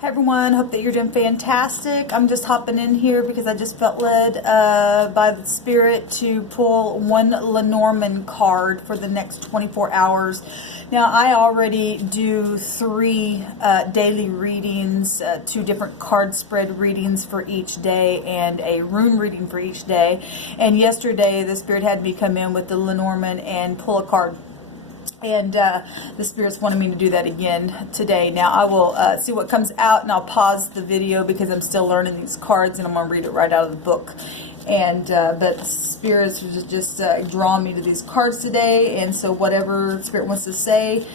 Hi everyone, hope that you're doing fantastic. I'm just hopping in here because I just felt led by the Spirit to pull one Lenormand card for the next 24 hours. Now, I already do 3 daily readings, 2 different card spread readings for each day and a rune reading for each day. And yesterday, the Spirit had me come in with the Lenormand and pull a card. And the Spirit's wanted me to do that again today. Now, I will see what comes out, and I'll pause the video because I'm still learning these cards, and I'm going to read it right out of the book. And but Spirit's just drawing me to these cards today, and so whatever Spirit wants to say,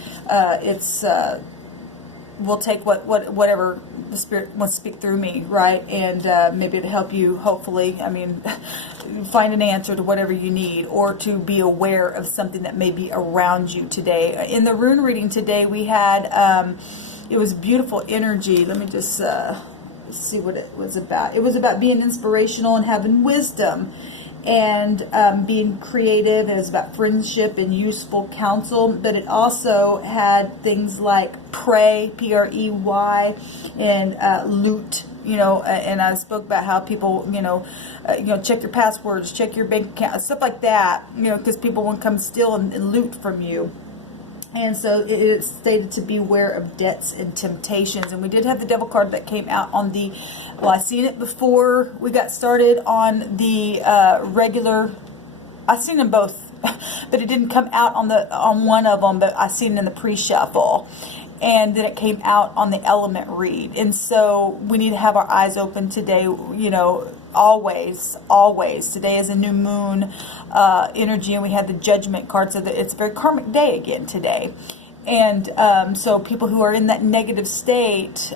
we'll take whatever the Spirit wants to speak through me, right? And maybe it'll help you, hopefully, find an answer to whatever you need, or to be aware of something that may be around you today. In the rune reading today, we had, it was beautiful energy. Let me just see what it was about. It was about being inspirational and having wisdom, and being creative. It was about friendship and useful counsel, but it also had things like pray, P-R-E-Y, and loot. And I spoke about how people, check your passwords, check your bank account, stuff like that, because people want to come steal and loot from you. And so it is stated to beware of debts and temptations. And we did have the devil card that came out on the, I seen it before we got started on the regular, I seen them both, but it didn't come out on one of them, but I seen it in the pre-shuffle. And then it came out on the element read. And so we need to have our eyes open today, always. Today is a new moon energy, and we had the judgment card, so that it's a very karmic day again today. And so people who are in that negative state,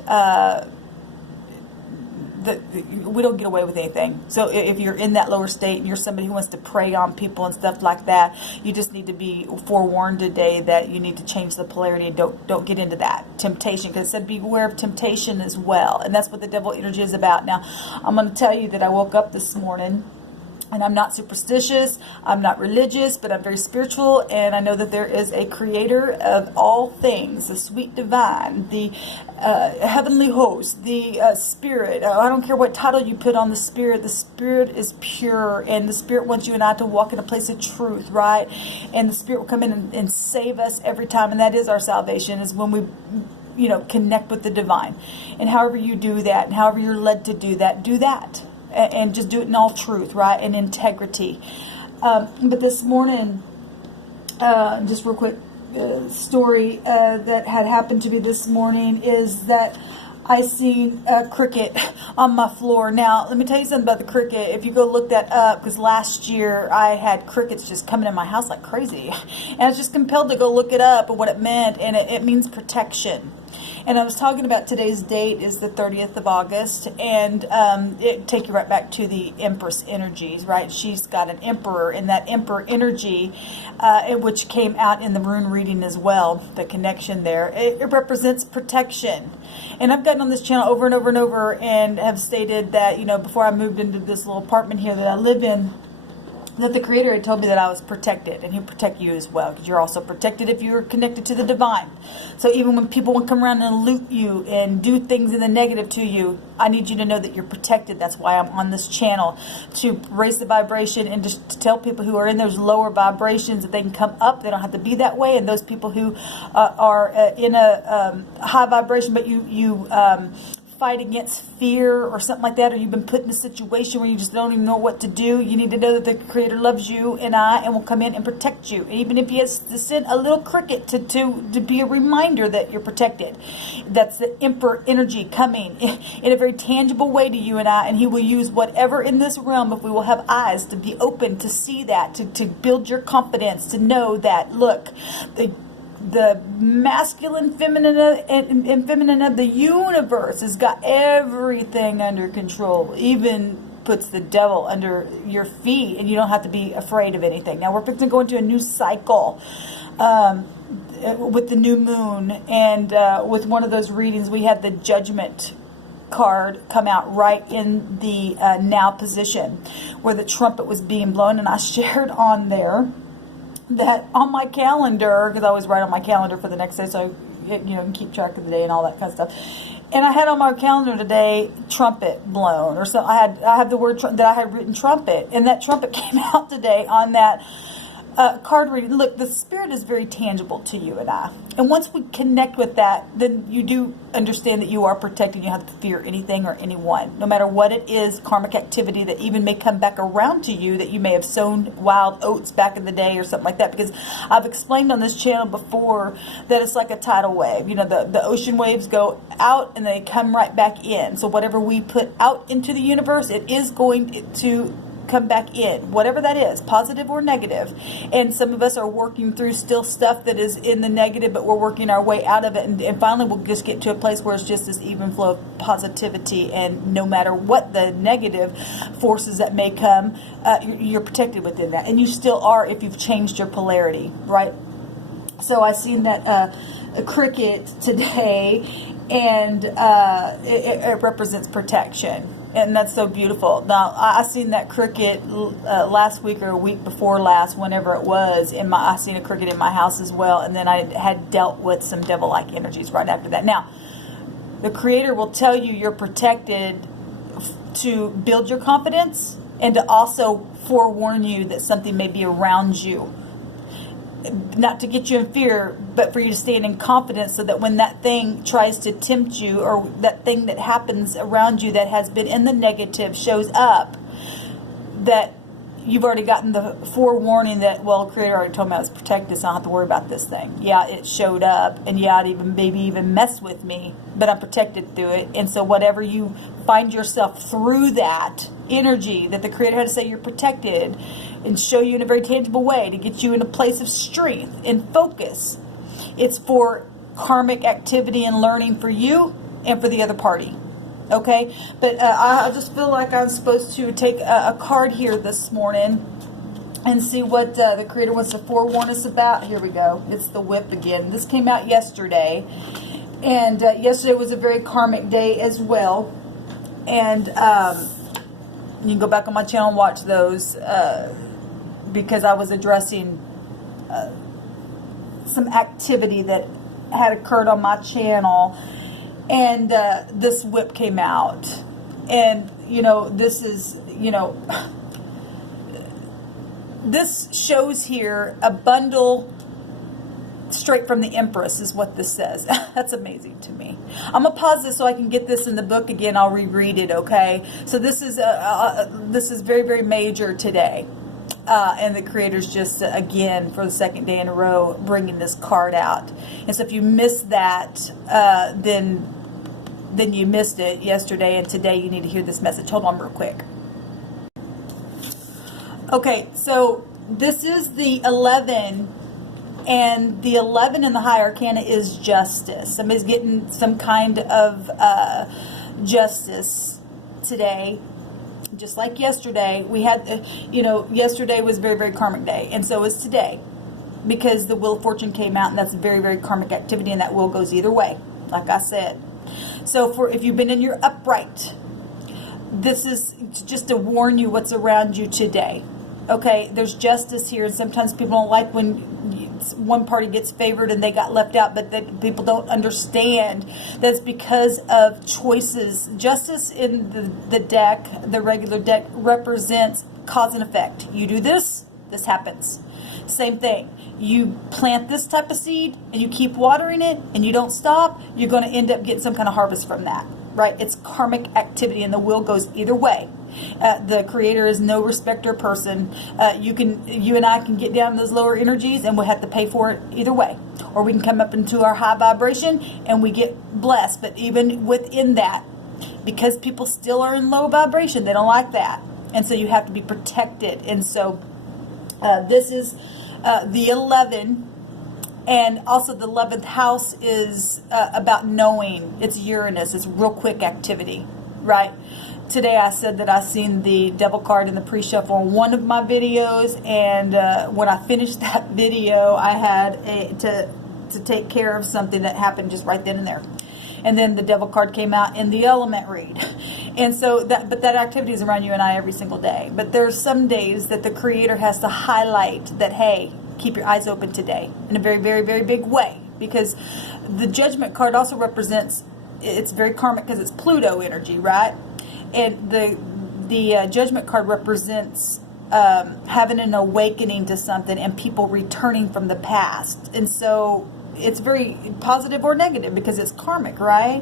we don't get away with anything. So if you're in that lower state and you're somebody who wants to prey on people and stuff like that, you just need to be forewarned today that you need to change the polarity and don't get into that temptation, because it said beware of temptation as well. And that's what the devil energy is about. Now, I'm going to tell you that I woke up this morning, and I'm not superstitious, I'm not religious, but I'm very spiritual, and I know that there is a creator of all things, the sweet divine, the heavenly host, the Spirit. I don't care what title you put on the Spirit is pure, and the Spirit wants you and I to walk in a place of truth, right? And the Spirit will come in and save us every time, and that is our salvation, is when we connect with the divine. And however you do that, and however you're led to do that. And just do it in all truth, right, and integrity. But this morning, just real quick story that had happened to me this morning is that I seen a cricket on my floor. Now, let me tell you something about the cricket. If you go look that up, because last year I had crickets just coming in my house like crazy. And I was just compelled to go look it up and what it meant, and it means protection. And I was talking about today's date is the 30th of August, and it take you right back to the Empress energies, right? She's got an emperor, and that emperor energy, which came out in the rune reading as well, the connection there, it represents protection. And I've gotten on this channel over and over and over and have stated that, before I moved into this little apartment here that I live in, that the Creator had told me that I was protected, and He'll protect you as well, because you're also protected if you're connected to the divine. So even when people want to come around and loot you and do things in the negative to you, I need you to know that you're protected. That's why I'm on this channel, to raise the vibration and just to tell people who are in those lower vibrations that they can come up. They don't have to be that way. And those people who are in a high vibration, but you fight against fear or something like that, or you've been put in a situation where you just don't even know what to do, you need to know that the Creator loves you and will come in and protect you. Even if He has to send a little cricket to be a reminder that you're protected. That's the Emperor energy coming in a very tangible way to you and I, and He will use whatever in this realm, if we will have eyes to be open to see that, to build your confidence, to know that, look, the masculine, feminine, and feminine of the universe has got everything under control, even puts the devil under your feet, and you don't have to be afraid of anything. Now, we're fixing to go into a new cycle with the new moon, and with one of those readings, we had the judgment card come out right in the now position where the trumpet was being blown, and I shared on there that on my calendar, because I always write on my calendar for the next day, so you can keep track of the day and all that kind of stuff. And I had on my calendar today trumpet blown, or so I have the word that I had written trumpet, and that trumpet came out today on that card reading. Look, the spirit is very tangible to you and I, and once we connect with that, then you do understand that you are protected. You don't have to fear anything or anyone, no matter what it is. Karmic activity that even may come back around to you, that you may have sown wild oats back in the day or something like that. Because I've explained on this channel before that it's like a tidal wave. You know, the ocean waves go out and they come right back in. So whatever we put out into the universe, it is going to come back in, whatever that is, positive or negative. And some of us are working through still stuff that is in the negative, but we're working our way out of it, and finally we'll just get to a place where it's just this even flow of positivity, and no matter what the negative forces that may come, you're protected within that, and you still are if you've changed your polarity, right? So I seen that a cricket today, and it represents protection. And that's so beautiful. Now, I seen that cricket last week or a week before last, whenever it was. I seen a cricket in my house as well. And then I had dealt with some devil-like energies right after that. Now, the Creator will tell you you're protected to build your confidence, and to also forewarn you that something may be around you. Not to get you in fear, but for you to stand in confidence, so that when that thing tries to tempt you, or that thing that happens around you that has been in the negative shows up, that you've already gotten the forewarning that, well, Creator already told me I was protected, so I don't have to worry about this thing. Yeah, it showed up, and yeah, it maybe even messed with me, but I'm protected through it. And so whatever you find yourself through that energy, that the Creator had to say you're protected, and show you in a very tangible way to get you in a place of strength and focus. It's for karmic activity and learning for you and for the other party. Okay? But I just feel like I'm supposed to take a card here this morning and see what the Creator wants to forewarn us about. Here we go. It's the whip again. This came out yesterday. And yesterday was a very karmic day as well. And you can go back on my channel and watch those, because I was addressing some activity that had occurred on my channel, and this whip came out. And this is, this shows here a bundle straight from the Empress is what this says. That's amazing to me. I'm gonna pause this so I can get this in the book again. I'll reread it. Okay, so this is very, very major today. And the Creator's just, again, for the second day in a row, bringing this card out. And so if you missed that, then you missed it yesterday, and today you need to hear this message. Hold on real quick. Okay, so this is the 11, and the 11 in the High Arcana is justice. Somebody's getting some kind of justice today. Just like yesterday, we had, yesterday was a very, very karmic day, and so is today, because the Wheel of Fortune came out, and that's very, very karmic activity, and that wheel goes either way, like I said. So if you've been in your upright, this is just to warn you what's around you today. Okay, there's justice here, and sometimes people don't like when one party gets favored and they got left out, but that people don't understand that's because of choices. Justice in the deck, the regular deck, represents cause and effect. You do this, this happens. Same thing. You plant this type of seed and you keep watering it and you don't stop, you're going to end up getting some kind of harvest from that. Right? It's karmic activity, and the wheel goes either way. The Creator is no respecter of person. You and I can get down in those lower energies, and we'll have to pay for it either way. Or we can come up into our high vibration, and we get blessed. But even within that, because people still are in low vibration, they don't like that. And so you have to be protected. And so this is the 11. And also the 11th house is about knowing. It's Uranus. It's real quick activity, right? Today I said that I seen the devil card in the pre-shuffle on one of my videos, and when I finished that video, I had to take care of something that happened just right then and there. And then the devil card came out in the element read. And so that activity is around you and I every single day. But there's some days that the Creator has to highlight that, hey, keep your eyes open today in a very, very, very big way, because the Judgment card also represents it's very karmic because it's Pluto energy, right? And the Judgment card represents having an awakening to something and people returning from the past. And so it's very positive or negative because it's karmic, right?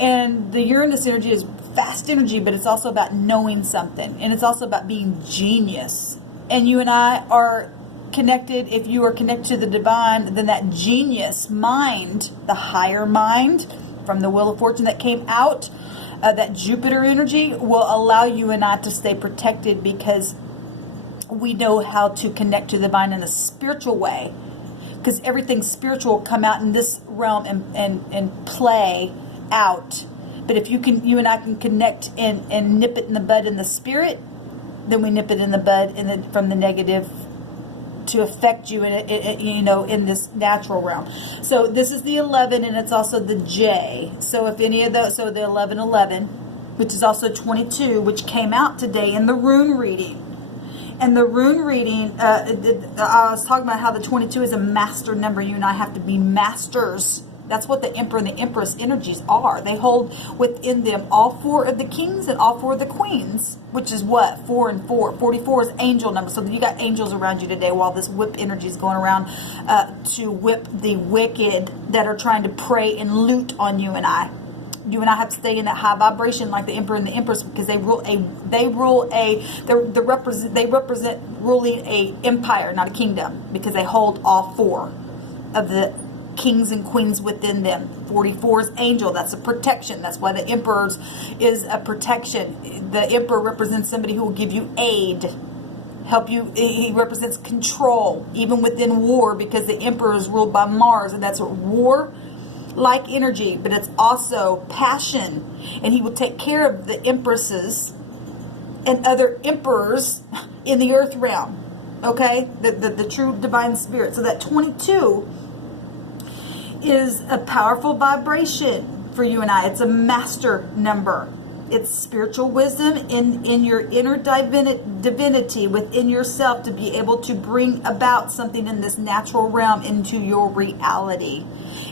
And the Uranus energy is fast energy, but it's also about knowing something. And it's also about being genius. And you and I are connected. If you are connected to the divine, then that genius mind, the higher mind from the Wheel of Fortune that came out, that Jupiter energy will allow you and I to stay protected because we know how to connect to the divine in a spiritual way. Because everything spiritual will come out in this realm and play out. But if you and I can connect and nip it in the bud in the spirit, then we nip it in the bud from the negative to affect you in this natural realm. So this is the 11, and it's also the J. So if any of those, so the 1111, which is also 22, which came out today in the rune reading. And the rune reading, I was talking about how the 22 is a master number. You and I have to be masters. That's what the Emperor and the Empress energies are. They hold within them all 4 of the kings and all 4 of the queens, which is what? 4 and 4. 44 is angel number. So you got angels around you today while this whip energy is going around to whip the wicked that are trying to prey and loot on you and I. You and I have to stay in that high vibration like the Emperor and the Empress because they represent ruling a empire, not a kingdom, because they hold all 4 of the kings and queens within them. 44 is angel. That's a protection. That's why the Emperor's is a protection. The Emperor represents somebody who will give you aid, help you. He represents control, even within war, because the Emperor is ruled by Mars, and that's a war-like energy, but it's also passion. And he will take care of the empresses and other emperors in the earth realm. Okay? The true divine spirit. So that 22 is a powerful vibration for you and I. It's a master number. It's spiritual wisdom in your inner divinity within yourself to be able to bring about something in this natural realm into your reality.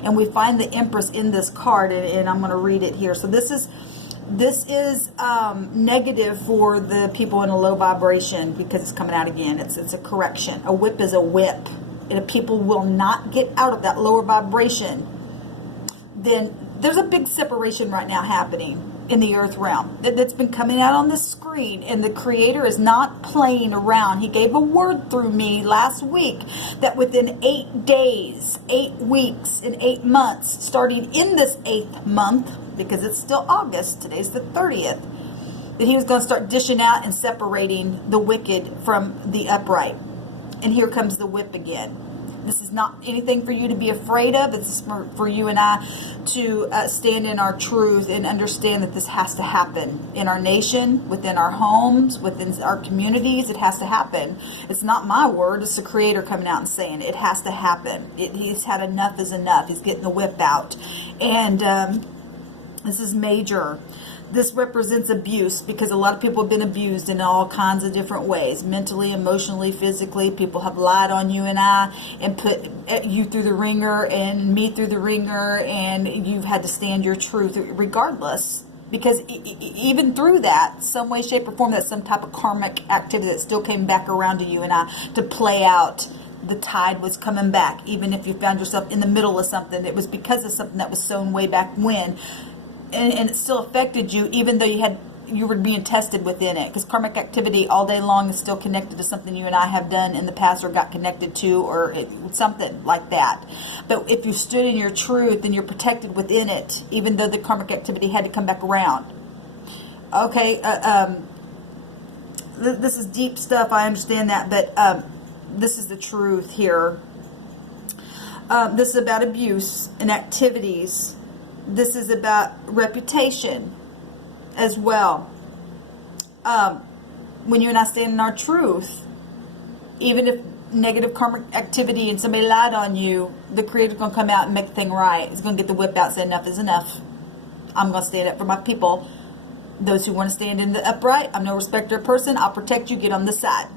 And we find the Empress in this card, and I'm going to read it here. So this is negative for the people in a low vibration because it's coming out again. It's a correction. A whip is a whip. And if people will not get out of that lower vibration, then there's a big separation right now happening in the earth realm that's been coming out on the screen, and the Creator is not playing around. He gave a word through me last week that within 8 days, 8 weeks, and 8 months, starting in this 8th month, because it's still August, today's the 30th, that He was going to start dishing out and separating the wicked from the upright. And here comes the whip again. This is not anything for you to be afraid of. It's for you and I to stand in our truth and understand that this has to happen in our nation, within our homes, within our communities. It has to happen. It's not my word. It's the Creator coming out and saying it has to happen. He's had enough is enough. He's getting the whip out. And this is major. This represents abuse because a lot of people have been abused in all kinds of different ways. Mentally, emotionally, physically. People have lied on you and I and put you through the ringer and me through the ringer, and you've had to stand your truth regardless. Because even through that, some way, shape, or form, that's some type of karmic activity that still came back around to you and I to play out. The tide was coming back. Even if you found yourself in the middle of something, it was because of something that was sown way back when. And it still affected you, even though you were being tested within it. Because karmic activity all day long is still connected to something you and I have done in the past or got connected to, or something like that. But if you stood in your truth, then you're protected within it, even though the karmic activity had to come back around. Okay, this is deep stuff, I understand that, but this is the truth here. This is about abuse and activities. This is about reputation as well. When you and I stand in our truth, even if negative karmic activity and somebody lied on you, the Creator's going to come out and make the thing right. He's going to get the whip out and say enough is enough. I'm going to stand up for my people. Those who want to stand in the upright, I'm no respecter of person. I'll protect you. Get on this side.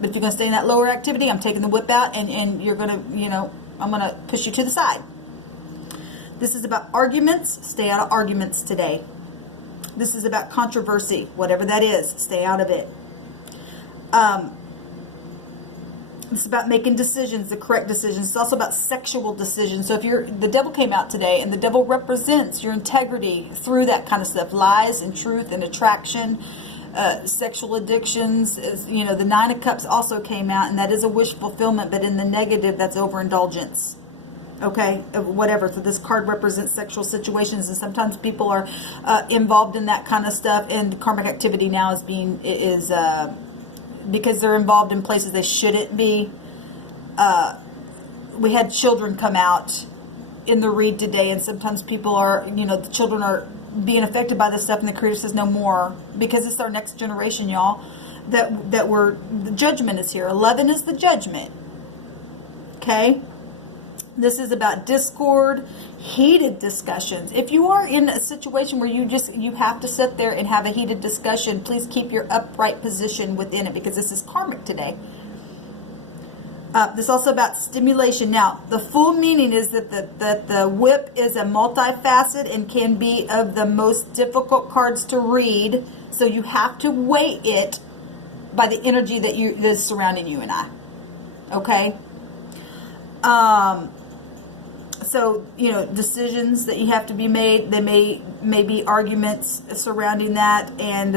But if you're going to stay in that lower activity, I'm taking the whip out and you're going to, I'm going to push you to the side. This is about arguments. Stay out of arguments today. This is about controversy, whatever that is. Stay out of it. It's about making decisions, the correct decisions. It's also about sexual decisions. So if the devil came out today, and the devil represents your integrity through that kind of stuff, lies and truth and attraction, sexual addictions. You know, the Nine of Cups also came out, and that is a wish fulfillment, but in the negative, that's overindulgence. Okay, whatever. So this card represents sexual situations, and sometimes people are involved in that kind of stuff. And karmic activity now is because they're involved in places they shouldn't be. We had children come out in the read today, and sometimes people are, you know, the children are being affected by this stuff, and the Creator says no more, because it's our next generation, y'all. The judgment is here. 11 is the judgment. Okay. This is about discord, heated discussions. If you are in a situation where you have to sit there and have a heated discussion, please keep your upright position within it, because this is karmic today. This is also about stimulation. Now, the full meaning is that the whip is a multifaceted and can be of the most difficult cards to read. So you have to weigh it by the energy that is surrounding you and I. Okay? So, you know, decisions that you have to be made, they may be arguments surrounding that, and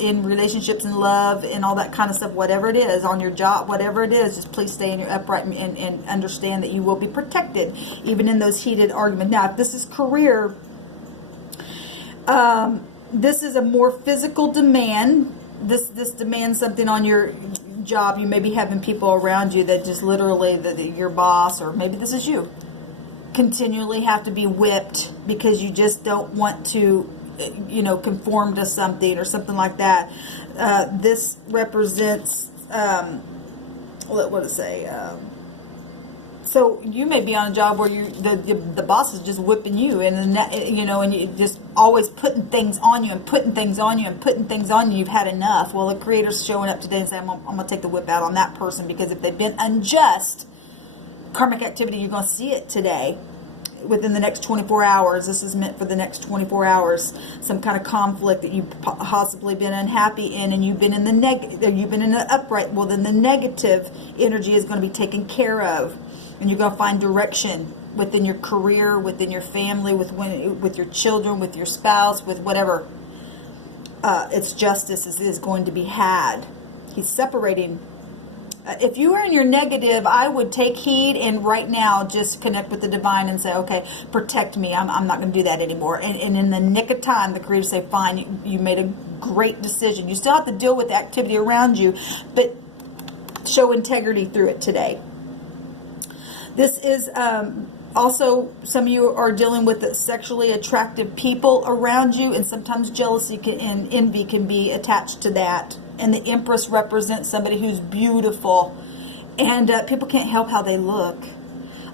in relationships and love and all that kind of stuff, whatever it is, on your job, whatever it is, just please stay in your upright and understand that you will be protected, even in those heated arguments. Now, if this is career, this is a more physical demand. This demands something on your job. You may be having people around you that just literally, your boss, or maybe this is you, continually have to be whipped because you just don't want to, you know, conform to something or something like that. This represents, what does it say? So you may be on a job where the boss is just whipping you, and you know, and you just always putting things on you and putting things on you and putting things on you. You've had enough. Well, the Creator's showing up today and saying, I'm going to take the whip out on that person, because if they've been unjust, karmic activity, you're going to see it today within the next 24 hours. This is meant for the next 24 hours. Some kind of conflict that you've possibly been unhappy in, and you've been in the upright. Well, then the negative energy is going to be taken care of, and you're going to find direction within your career, within your family, with your children, with your spouse, with whatever. It's justice is going to be had. He's separating. If you are in your negative, I would take heed and right now just connect with the divine and say, okay, protect me. I'm not going to do that anymore. And in the nick of time, the Creator say, fine, you made a great decision. You still have to deal with the activity around you, but show integrity through it today. This is also, some of you are dealing with sexually attractive people around you, and sometimes jealousy and envy can be attached to that. And the Empress represents somebody who's beautiful, and people can't help how they look.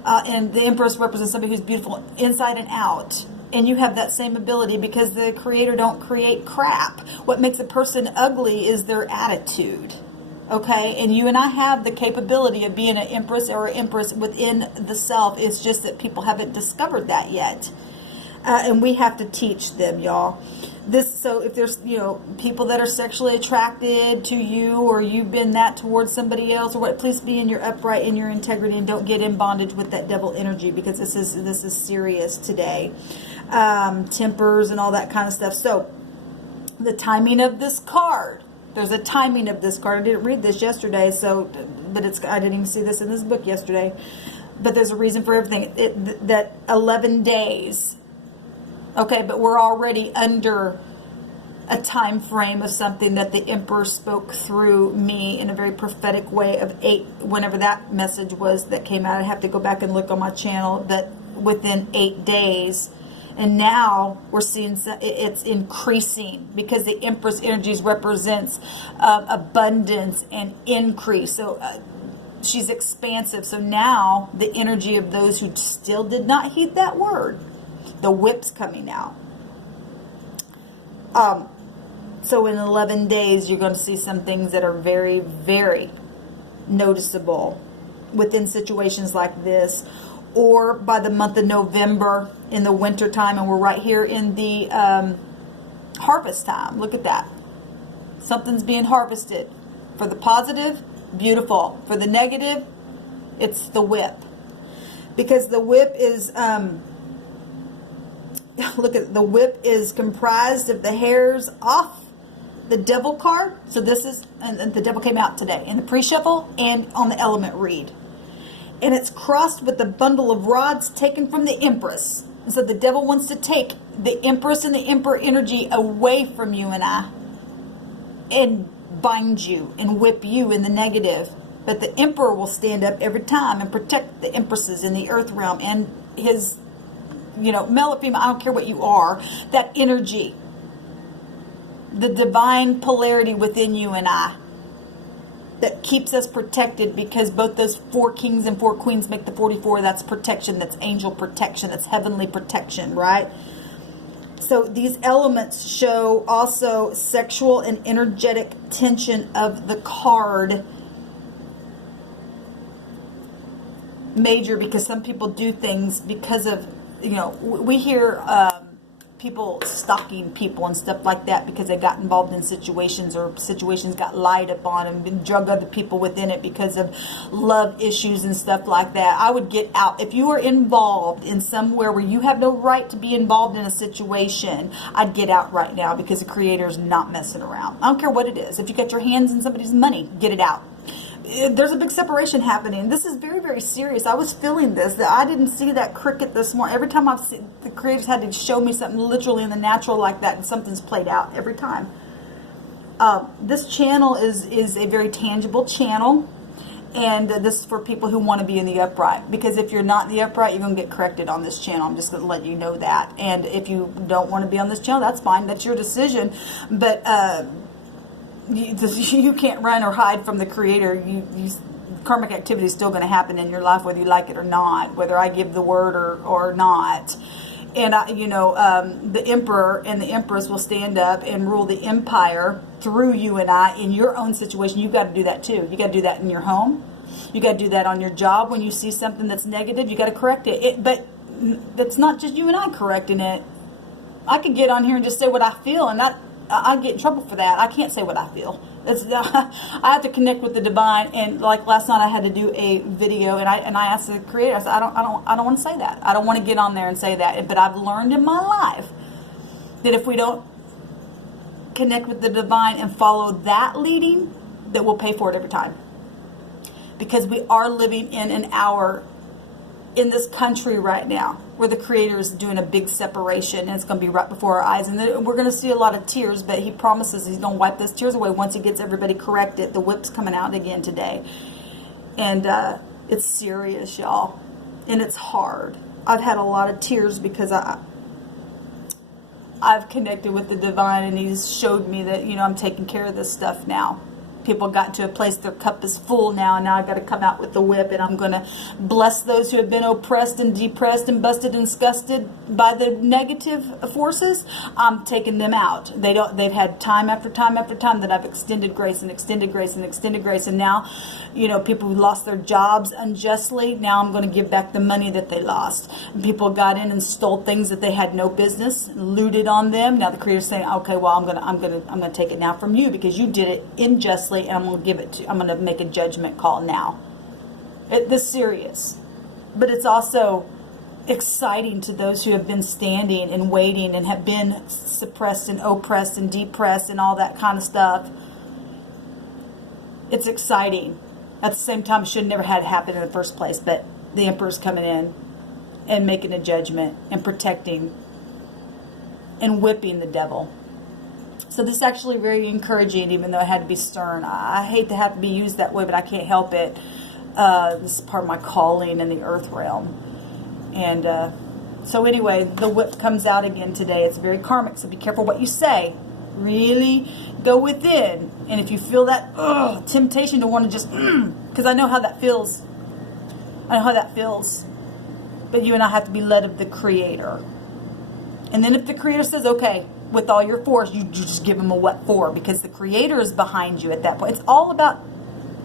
And the Empress represents somebody who's beautiful inside and out. And you have that same ability, because the Creator don't create crap. What makes a person ugly is their attitude. Okay? And you and I have the capability of being an Empress or an Empress within the self. It's just that people haven't discovered that yet. And we have to teach them, y'all. So if there's, you know, people that are sexually attracted to you, or you've been that towards somebody else, or what, please be in your upright, in your integrity, and don't get in bondage with that devil energy, because this is serious today. Tempers and all that kind of stuff. So the timing of this card. There's a timing of this card. I didn't read this yesterday, but I didn't even see this in this book yesterday. But there's a reason for everything. That 11 days. Okay, but we're already under a time frame of something that the Emperor spoke through me in a very prophetic way of 8, whenever that message was that came out. I have to go back and look on my channel, that within 8 days. And now we're seeing it's increasing, because the Empress energies represents abundance and increase. So she's expansive. So now the energy of those who still did not heed that word, the whip's coming out. So in 11 days, you're going to see some things that are very, very noticeable within situations like this. or by the month of November in the winter time, and we're right here in the harvest time. Look at that. Something's being harvested. For the positive, beautiful. For the negative, it's the whip. Because the whip is, look at the whip is comprised of the hairs off the devil card. So this is, and the devil came out today in the pre-shuffle and on the element read. And it's crossed with the bundle of rods taken from the Empress. And so the devil wants to take the Empress and the Emperor energy away from you and I, and bind you and whip you in the negative. But the Emperor will stand up every time and protect the Empresses in the earth realm and his, male or female, I don't care what you are, that energy, the divine polarity within you and I, that keeps us protected, because both those 4 kings and 4 queens make the 44. That's protection. That's angel protection. That's heavenly protection, right? So these elements show also sexual and energetic tension of the card. Major, because some people do things because of, we hear people stalking people and stuff like that because they got involved in situations, or situations got lied upon and drug other people within it because of love issues and stuff like that. I would get out. If you are involved in somewhere where you have no right to be involved in a situation, I'd get out right now, because the Creator is not messing around. I don't care what it is. If you got your hands in somebody's money, get it out. There's a big separation happening. This is very, very serious. I was feeling this, that I didn't see that cricket this morning. Every time I've seen, the Creator's had to show me something literally in the natural like that, and something's played out every time. This channel is a very tangible channel, and this is for people who want to be in the upright, because if you're not in the upright, you're going to get corrected on this channel. I'm just going to let you know that. And if you don't want to be on this channel, that's fine. That's your decision. But you can't run or hide from the Creator. Karmic activity is still going to happen in your life, whether you like it or not, whether I give the word or not. And the Emperor and the Empress will stand up and rule the empire through you and I in your own situation. You've got to do that too. You got to do that in your home. You got to do that on your job. When you see something that's negative, you got to correct it. But that's not just you and I correcting it. I could get on here and just say what I feel, and I get in trouble for that. I can't say what I feel. I have to connect with the divine. And like last night, I had to do a video, and I asked the Creator. I said, I don't want to say that. I don't want to get on there and say that. But I've learned in my life that if we don't connect with the divine and follow that leading, that we'll pay for it every time. Because we are living in an hour in this country right now where the Creator is doing a big separation, and it's going to be right before our eyes, and we're going to see a lot of tears, but He promises He's going to wipe those tears away once He gets everybody corrected. The whip's coming out again today, and it's serious, y'all, and it's hard. I've had a lot of tears because I've connected with the divine, and He's showed me that I'm taking care of this stuff now. People got to a place, their cup is full now, and now I got to come out with the whip, and I'm going to bless those who have been oppressed and depressed and busted and disgusted by the negative forces. I'm taking them out. They've had time after time after time that I've extended grace and extended grace and extended grace, and now, people who lost their jobs unjustly, now I'm going to give back the money that they lost. People got in and stole things that they had no business, looted on them. Now the Creator's saying, okay, well, I'm going to take it now from you because you did it unjustly. And I'm going to give it to. I'm going to make a judgment call now. This is serious, but it's also exciting to those who have been standing and waiting and have been suppressed and oppressed and depressed and all that kind of stuff. It's exciting. At the same time, it should have never had happen in the first place. But the Emperor's coming in and making a judgment and protecting and whipping the devil. So this is actually very encouraging, even though it had to be stern. I hate to have to be used that way, but I can't help it. This is part of my calling in the earth realm. And so anyway, the whip comes out again today. It's very karmic, so be careful what you say. Really go within. And if you feel that temptation to want to just, because I know how that feels. I know how that feels. But you and I have to be led of the Creator. And then if the Creator says, okay, with all your force, you just give Him a what for, because the Creator is behind you at that point. It's all about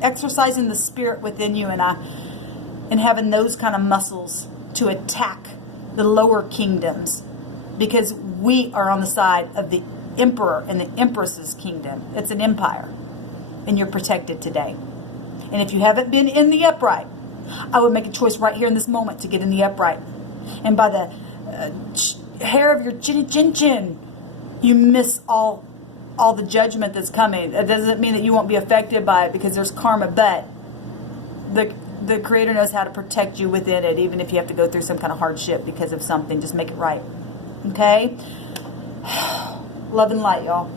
exercising the spirit within you and I, and having those kind of muscles to attack the lower kingdoms, because we are on the side of the emperor and the empress's kingdom. It's an empire, and you're protected today. And if you haven't been in the upright, I would make a choice right here in this moment to get in the upright. And by the hair of your chin, you miss all the judgment that's coming. It doesn't mean that you won't be affected by it, because there's karma, but the Creator knows how to protect you within it, even if you have to go through some kind of hardship because of something. Just make it right. Okay? Love and light, y'all.